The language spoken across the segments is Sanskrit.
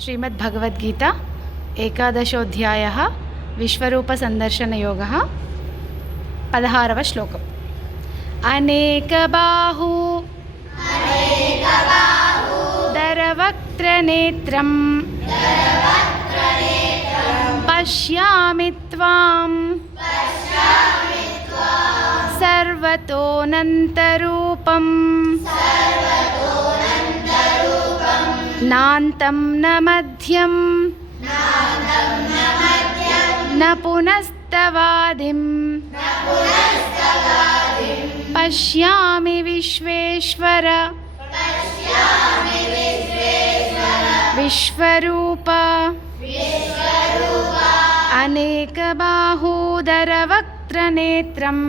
श्रीमद्भगवद्गीता एकादशोऽध्यायः विश्वरूपसन्दर्शनयोगः 16వ श्लोकम्। अनेकबाहु दरवक्त्रनेत्रं पश्यामि त्वां सर्वतोऽनन्तरूपं नान्तं न मध्यं न पुनस्तवादिं पश्यामि विश्वेश्वर विश्वरूप अनेकबाहूदरवक्त्रनेत्रं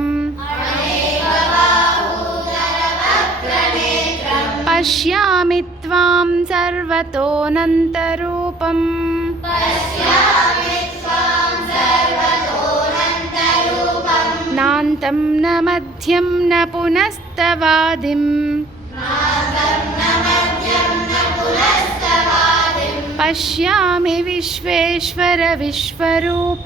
पश्यामि त्वां सर्वतोऽनन्तरूपं नान्तं न मध्यं न पुनस्तवादिं पश्यामि विश्वेश्वर विश्वरूप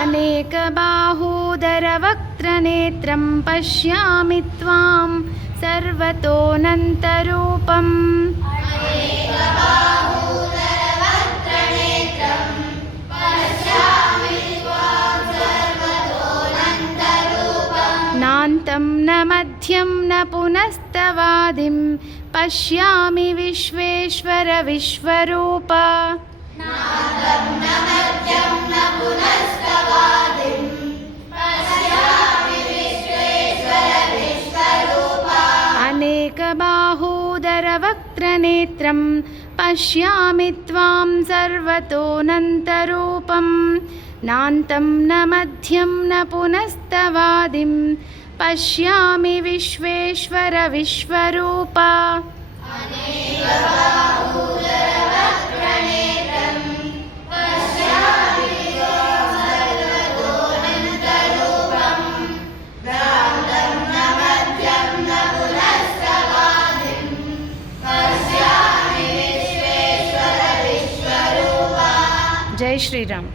अनेकबाहूदरवक्त्रनेत्रं पश्यामि त्वां सर्वतोऽनन्तरूपं नान्तं न मध्यं न पुनस्तवादिं पश्यामि विश्वेश्वर विश्वरूप अनेकबाहूदरवक्त्रनेत्रं पश्यामि त्वां सर्वतोऽनन्तरूपं नान्तं न मध्यं न पुनस्तवादिं पश्यामि विश्वेश्वर विश्वरूप जय श्री राम।